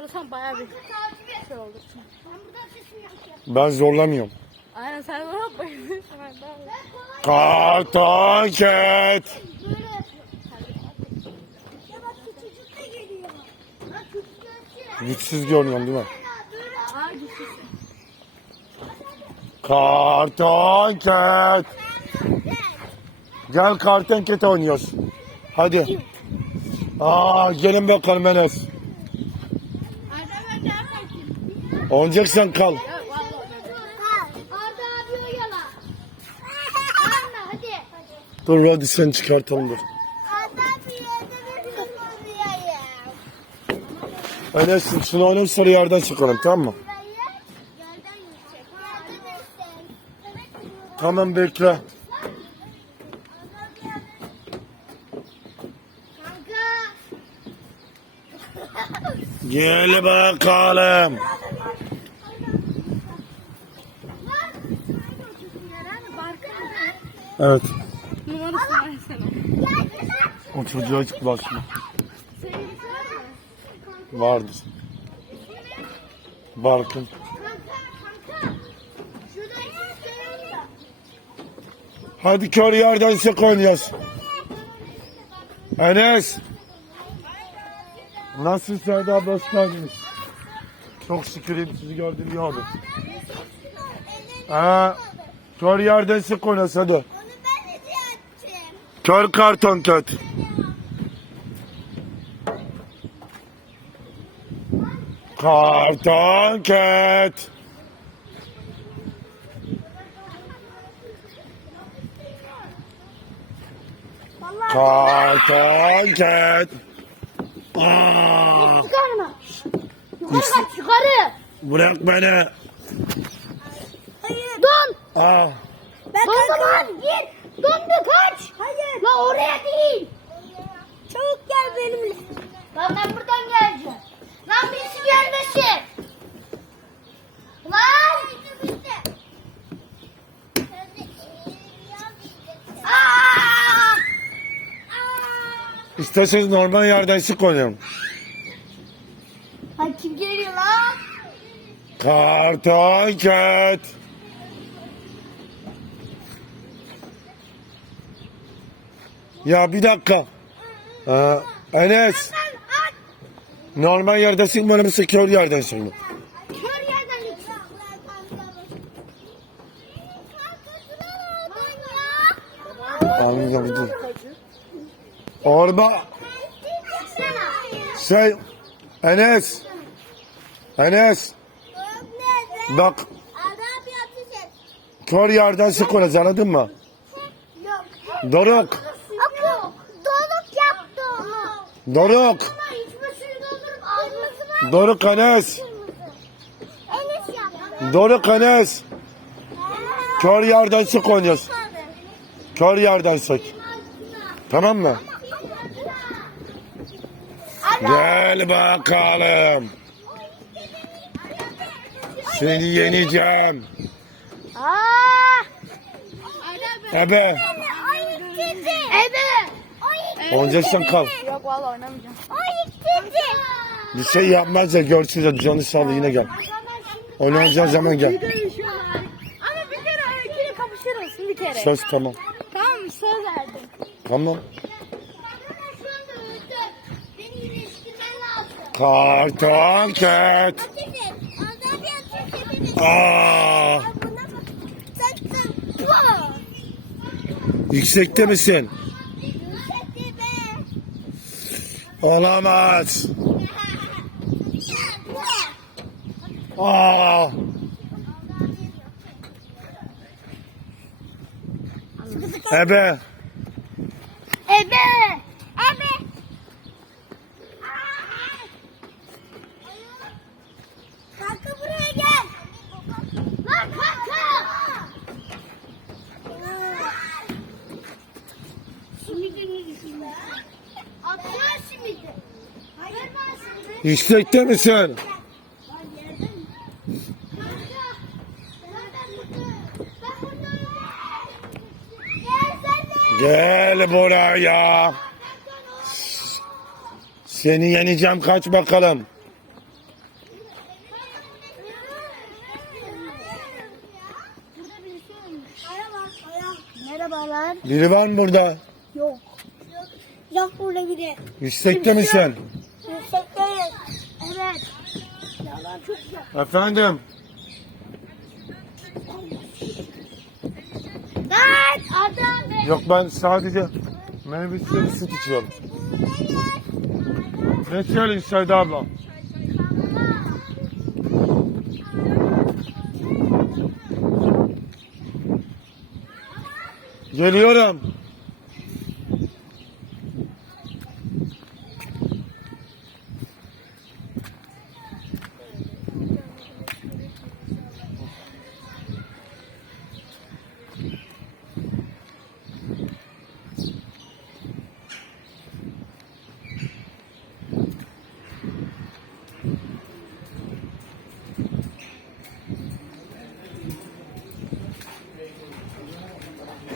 zorlasan bayağı bir şey olur. Ben zorlamıyorum. Aynen sen daha Karton ket. Güçsüz görünüyorum değil mi? Aa güçlüsün. Karton ket. Gel karton ket oynuyoruz. Hadi. Aa gelin bakalım Enes. Arda ben de yapayım. Oynayacaksan kal. Evet vallahi oynadım. Arda abi oyala. Anne hadi. Dur hadi sen çıkartalım dur. Enes'im şunu oynayıp sonra yerden çıkalım tamam mı? Tamam bekle. Gel bakalım. Evet. Numarasını versene. O çocuğa hiç bulaşma. Vardır. Barkın. Hadi kör yerden sık oynayacağız. Enes. Nasıl Serdar hoş geldiniz. Çok şükür sizi gördüm iyi oldu. Ha, kör yerden sık oynasın hadi. Kör karton köt. Karton köt. Karton köt. Aa, Çıkarma. Yukarı kaç yukarı. bırak beni. Don. Aa, Ben Don zaman git. Don da kaç. Hayır. La oraya değil. Çabuk gel benimle. Lan ben buradan geleceğim. Lan birisi gelmesin. Lan. Aa! isterseniz normal yerden sık oynayalım. Ay kim geliyor lan? Köt. Ya bir dakika. Ee, Enes. Normal yerde sıkmanı mı sıkıyor yerden sıkma? Kör yerden. Anlayacağım dur. Orma şey Enes. Enes bak kör yerden sık olacaksın anladın mı? Doruk. Doruk. Doruk Enes. Doruk Enes. Kör yerden sık oynayacağız. Kör yerden sık. Tamam mı? Gel bakalım. Seni yeneceğim. Ebe. Ebe. Oynayacaksan kal. Yok vallahi oynamayacağım. O ikinci. Bir şey yapmaz ya görsün ya canı sağlığı yine gel. Oynayacağın zaman gel. Ama bir kere ikili kapışırız bir kere. Söz tamam. Tamam mı? Söz verdim. Tamam. Karton ket. Aa, yüksekte misin? Yüksekti be. Olamaz. Aa, ebe. İstekte misin? Gel buraya. Seni yeneceğim kaç bakalım. Merhabalar. Biri var mı burada? Yok. Yok burada biri. İstekte misin? Yüksekteyiz. Evet. Yalan çok güzel. Efendim? Lan adam. Yok ben sadece meyve suyu süt içiyorum. Ne söyleyeyim Sayda abla? Geliyorum.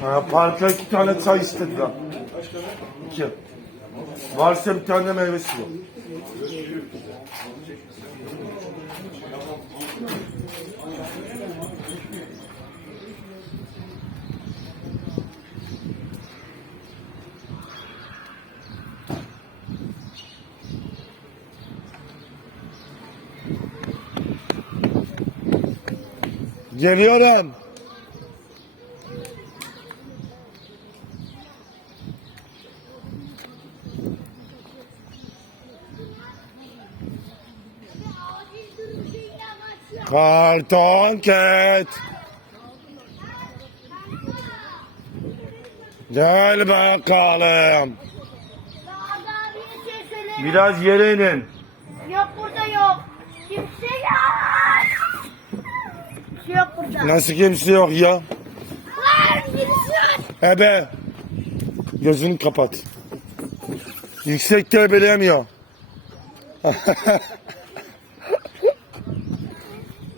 Ha, parka iki tane çay istediler. İki. Varsa bir tane meyve suyu. Geliyorum. Karton ket. Gel bakalım. Biraz yere inin. Yok burada yok. Kimse yok. Kimse yok burada. Nasıl kimse yok ya? Lan birisi var. Ebe. Gözünü kapat. Yüksekte bilemiyor.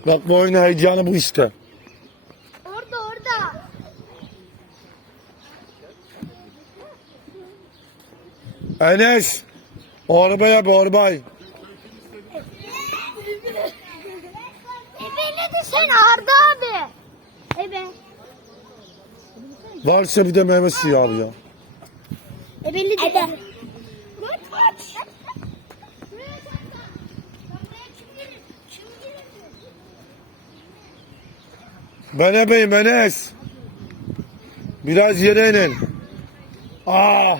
Bak bu oyunun heyecanı bu işte. Orada orada. Enes. Orbaya bir orbay. Ebe ne de sen Arda abi. Ebe. Varsa bir de meyve suyu al ya. Ebeli de. Ebe. Kaç kaç. Ben ebeyim Enes. Biraz yere inin. Aa.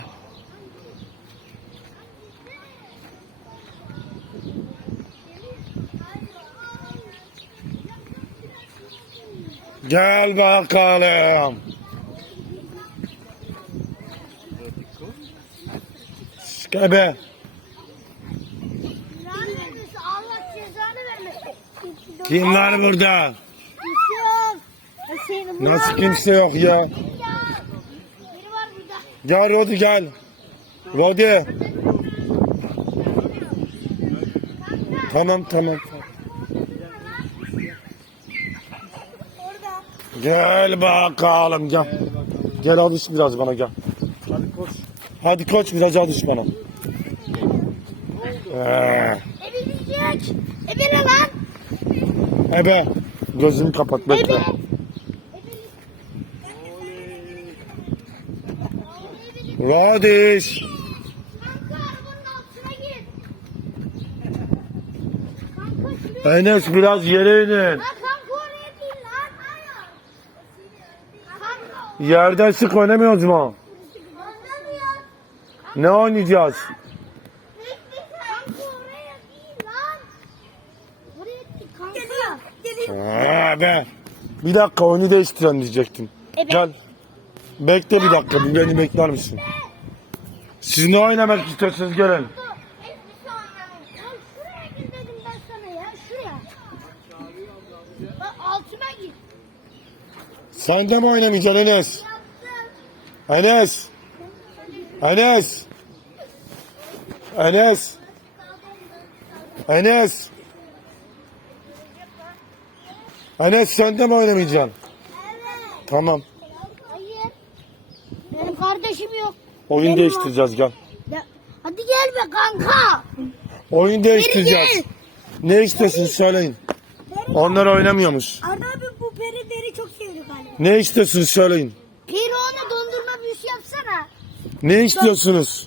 Gel bakalım. Ebe. Allah cezanı vermesin. Kim var burada? Kimse yok. Hüseyin bu Nasıl kimse yok ya? Biri var burada. Gel Rodi gel. Rodi. Tamam tamam. Orada. Gel bakalım gel. Gel alış biraz bana gel. Hadi koş. Hadi koş biraz alış bana. Ee, Ebe gidecek. Ebe ne lan? ebe. Gözünü kapat bekle. Ebe. Şuraya. Enes biraz yere inin. Yerden sık oynamıyoruz mu? Ne oynayacağız? Ha, be. Bir dakika oyunu değiştirelim diyecektim. Evet. Gel. Bekle bir dakika. Bir beni bekler misin? Siz ne oynamak istiyorsunuz gelin. Sen de mi oynamayacaksın Enes? Enes. Enes. Enes. Enes. Enes sen de mi oynamayacaksın? Evet. Tamam kardeşim yok. Oyun Benim değiştireceğiz var. gel. Ya, hadi gel be kanka. Oyun değiştireceğiz. Gel. Ne istesin söyleyin. Peri. Onlar oynamıyormuş. Arda abi bu peri deri çok seviyor galiba. Ne istesin söyleyin. Peri ona dondurma büyüsü yapsana. Ne istiyorsunuz?